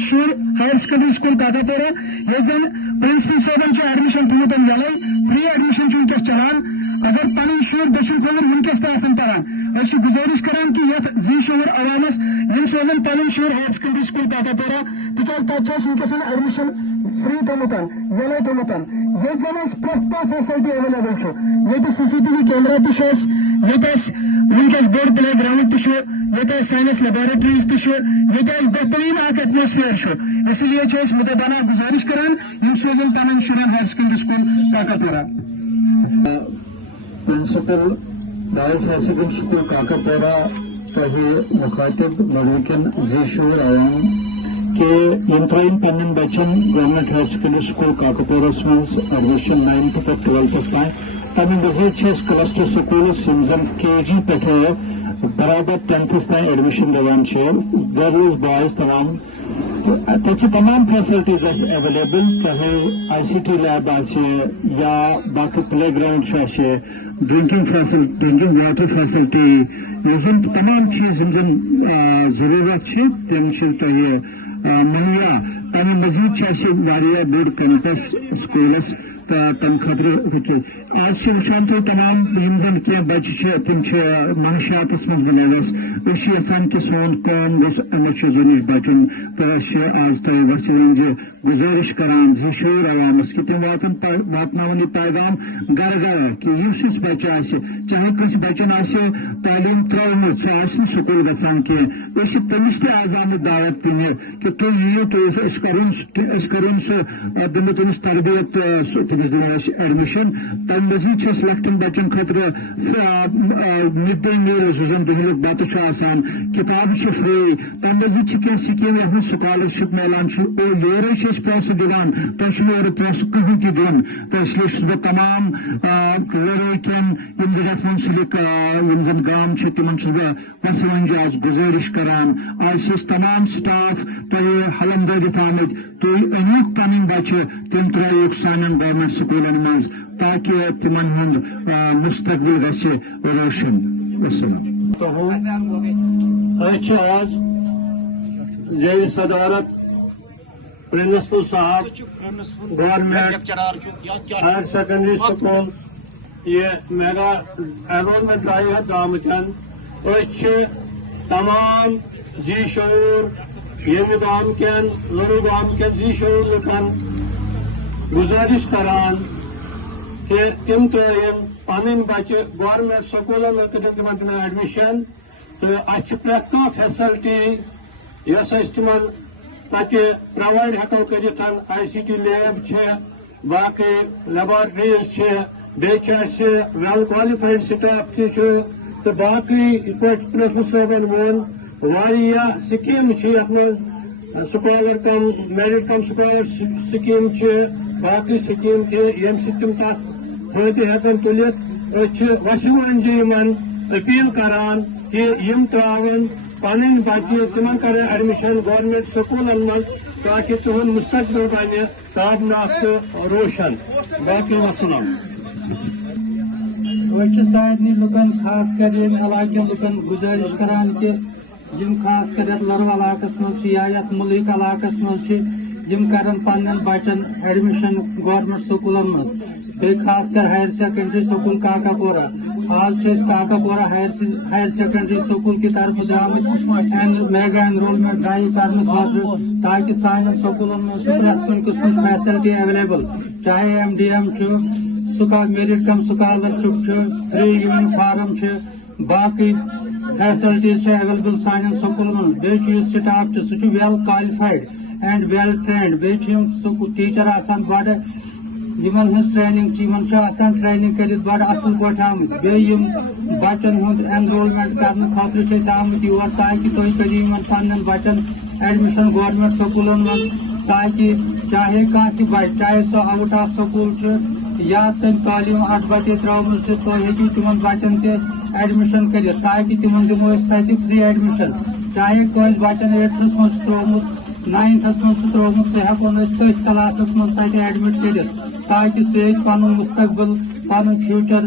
شور higher secondary school کاکاپورہ یہ زن پرنسپل صاحبن ایڈمشن تھومت یلے فری ایڈمشن ونکس چلان اگر پن شر دشن خبر ونکس تران اچھے گزارش کران کہ یت زی شعور عوامس یم سوزن پن شر ہائر سیکنڈری سکول کاکاپورہ تاز تک ونکس ایڈمشن فری تھومت یلے تھومت یہ زن پریت کھانا فیسلٹی ایویلیبل یہ CCTV کیمرہ ونکس بوڑ پلے گراؤنڈ یہ سائنس لیبارٹریز یہ بہترین ایٹماسفیئر اس لیے متبانہ گزارش کران یم سوزن پنن شرین higher secondary school Kakapora principal boys higher secondary school Kakapora تہ مخاطب مغرکن ذی شعور عوام کہ یم ترائن پنن بچن گورنمنٹ ہائر سیکنڈری سکول کاکاپورہ مز ایڈمشن 9th پہ 12th تام تمہ مزید کلسٹر سکولس زن KG پہ برابر 10th تام ایڈمشن دان گرلز بوائز تمام تک تمام فیسلٹیز ایویلیبل چاہے ICT لیب یا باقی play ground drinking water facility زن تمام چیز زن ضرورت تم مہیا تمہ مزید بڑ کیمپس سکولس تم خاطر ایز وچان تھی تمام زن کی بچہ تم منشیاتس مز ملوث یژھان کہ سون قوم گوس امو چیزو نش بچن تو آز تہ گزارش کران ذی شعور عوامس کہ تم واتن یہ پیغام گھر گھر کہ اس بچہ چاہے کس بچن تعلیم ترٛومُت سہ سکول گژھان کی تمس تہ آز آمت دعوت دنہ کہ تھی یو تو کرون سہ دمو تمس تربیت تمس دمو ایڈمشن تم مزید لکٹن بچن خاطر مڈ ڈے میل زن دہلیک بتہ کتاب فری تم مزید کی سکیم یہ سکالرشپ ملان اور یورے پونسہ دان تھی اور پونسہ کہین تہ دن تو اس لیے بہت تمام لڑائی کن ریسپانسبل زن گام تمن بہت آج گزارش کران آج تمام سٹاف تھی ہلندردت آمت تھی انوک پن بچہ تم ترائیک سان گورمنٹ سکولن مز تاکہ تمن ہند مستقبل گھس روشن آج زیر صدارت پرنسپل صاحب گورنمنٹ ہائر سیکنڈری سکول یہ میگا انرولمنٹ ڈرائیو آمتن تمام ذی شعور یم گام کن لڑو گام کن ذی شعور لکن گزارش کران کہ تم ترائن پن بچہ گورنمنٹ سکولن تمن دن ایڈمشن تو پریت کھانا فیسلٹی یس تمن تتہ پرووائڈ ہیکو کرت ICT لیب باقی لیبارٹریز بیس ویل کوالیفائڈ سٹاف تو باقی پرنسپل صاحبن وون سکیم یت مز سکالر کم میرٹ کم سکالر سکیم باقی سکیم یم تم تک فائدہ ہیکن تلت وسیع انجمن اپیل کران کہ یم تراون پن بچہ تمن کر ایڈمشن گورنمنٹ سکولن مز تاکہ تہد مستقبل بنہ تابناک تو روشن باقی وسلام سارے لکن خاص کر علاقہ لکن گزارش کران کہ خاص کر لرو علاقہ مز یا ملک علاقہ مز کرن پن بچن ایڈمشن گورنمنٹ سکولن مز خاص کر ہائر سیکنڈری سکول کاکاپورہ آج کاکاپورہ ہائر سیکنڈری سکول کی طرف سے آمت میگا انرولمنٹ ڈرائیو کرنے خاطر تاکہ سان سکولن میں پریت کن قسم فیسلٹی ایویلیبل چاہے MDM merit cum scholarship free uniform باقی فیسلٹیز ایویلیبل سان سکولن بیس سٹاف سہ well qualified and well trained بیس ٹیچر بڑ ٹریننگ ٹریننگ کر بڑ اصل پہ آمت بچن ہند انرولمنٹ کرنے خاطر آمت یور تاکہ تھی کرو پن بچن ایڈمشن گورنمنٹ سکولن مز تاکہ چاہے کھانا تہ بچہ چاہے سہ آؤٹ آف سکول یا تم تعلیم اٹ بچے ترٛٲومٕژ تُہۍ ہیٚکِو تمن بچن تہ ایڈمشن کرتھ تاکہ تمن دمو تتہِ فری ایڈمشن چاہے کٲنٛسہِ بچن 8تھس مز ترٛوومُت 9تھس مز ترٛوومُت سُہ ہیٚکون أسۍ تٔتھۍ کلاسس مز تتہِ ایڈمٹ کرتھ تاکہ سُہ ہیٚکہِ پنُن مستقبل پنُن فیوچر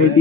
IT